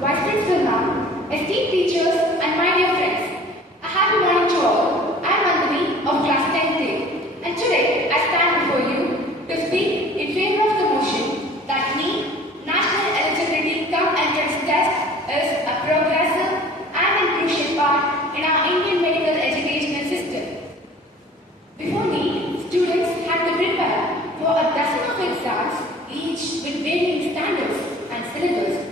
Vice Principal Ma'am, esteemed teachers, and my dear friends. A happy morning to all. I am Nandhini of class 10th, and today I stand before you to speak in favor of the motion that NEET, National Eligibility Cum Entrance Test, is a progressive and crucial part in our Indian medical educational system. Before NEET, students had to prepare for a dozen of exams, each with varying standards and syllabus,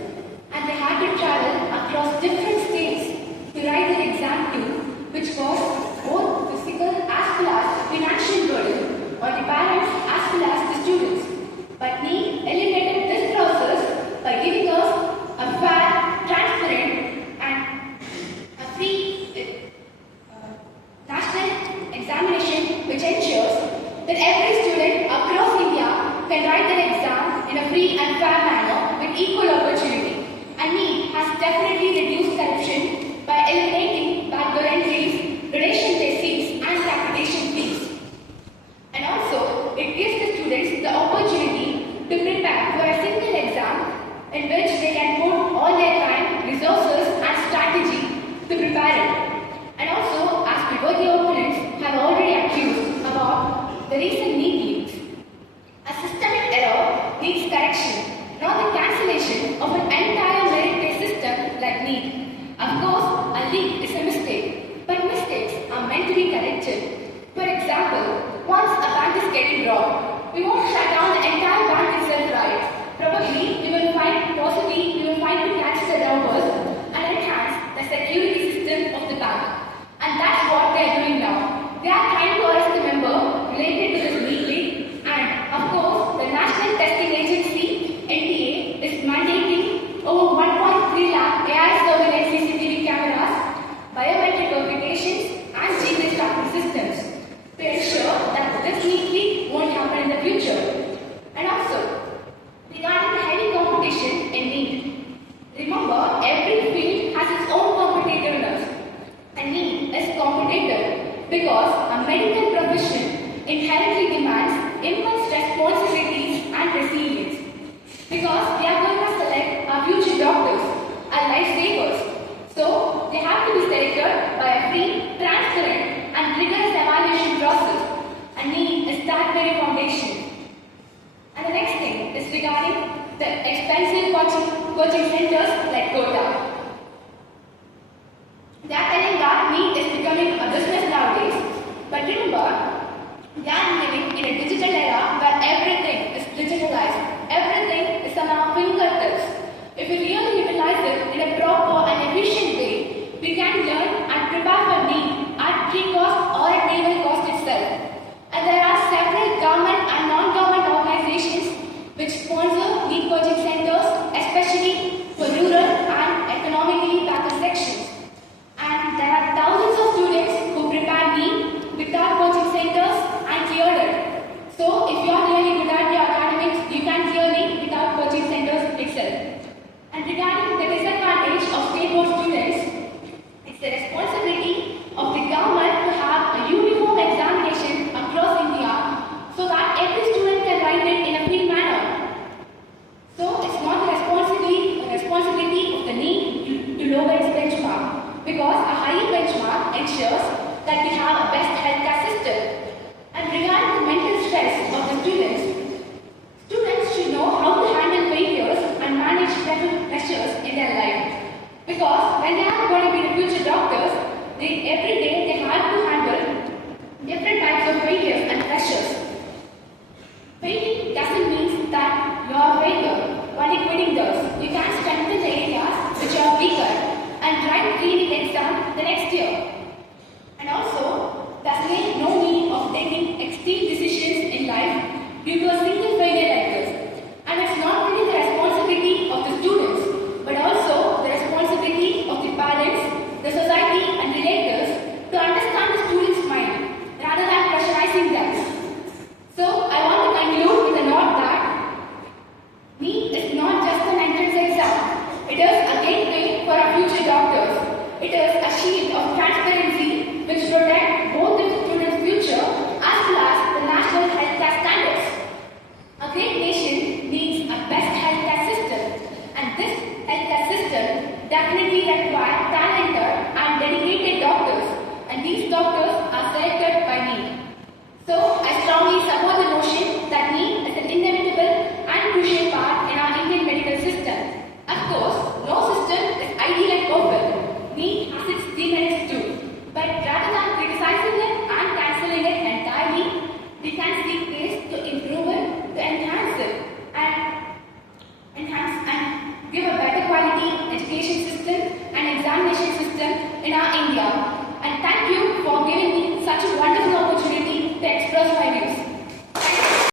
and they had to travel across different states to write their exam too, which caused both physical as well as financial burden on the parents as well as the students. But NEET eliminated this process by giving us a fair, transparent, and a free national examination which ensures that every student across India can write their exam in a free and fair manner with equal opportunity. And NEET has definitely reduced corruption by eliminating backdoor entries, donation-based fees, and capitation fees. And also, it gives the students the opportunity to prepare for a single exam in which they can put all their time, resources, and strategy to prepare it. And also, as my worthy opponents have already accused about the recent NEET leaks, a systemic error needs correction, not the cancellation of an entire merit-based system like NEET. Of course, a leak is a mistake, but mistakes are meant to be corrected. For example, once a bank is getting robbed, we won't shut down the entire bank itself, right? Possibly we will find to catch the robbers and enhance the security system of the bank. And that's what they are doing now. They are trying to arrest the member related to this NEET leak, and of course, the National Testing Agency (NTA) is mandating over 1.3 lakh AI surveillance CCTV cameras, biometric verifications, and GPS tracking systems to ensure that this NEET leak won't happen in the future. And also, regarding the heavy competition in NEET, remember every field has its own competitiveness, and NEET is competitive because a medical profession inherently demands immense responsibilities and resilience. Because we are going to select our future doctors, our lifesavers. So, they have to be selected by a free, transparent, and rigorous evaluation process. And NEET is that very foundation. And the next thing is regarding the expensive coaching centers like Kota. They are telling that NEET is becoming a business nowadays. But remember, we are living in a digital era where everything is digitalized. Everything is on our fingertips. If we really utilize it in a proper and efficient way, we can learn and prepare for NEET at free cost or at minimal cost itself. And there are several government and non-government organizations which sponsor NEET coaching centers, especially for rural and economically backward sections. And there are thousands of students who prepare NEET without coaching centers and cleared it. So, if you are really good at your academics, you can clear NEET without coaching centers itself. And regarding the disadvantage of state board students, it's the responsibility of the government to have a uniform examination across India so that every student can write it in a free manner. So, it's not the responsibility of the NEET to lower its benchmark, because a higher benchmark ensures that we have a best healthcare system. And regarding the mental stress of the students should know how to handle failures and manage pressures in their life. Because when they are going to be the future doctors, every day they have to handle different types of failures and pressures. Failing doesn't mean that you are a failure. Only quitting does. You can strengthen the areas which are weaker and try to clean the exam the next year. And also, there's no need of taking extreme decisions in life due to a single failure like this. And it's not only the responsibility of the students, but also the responsibility of the parents, the society, and relatives to understand the students' mind rather than pressurizing them. So, I want to conclude with a note that NEET is not just an definitely require talented and dedicated doctors, and these doctors are selected by me. So I strongly support the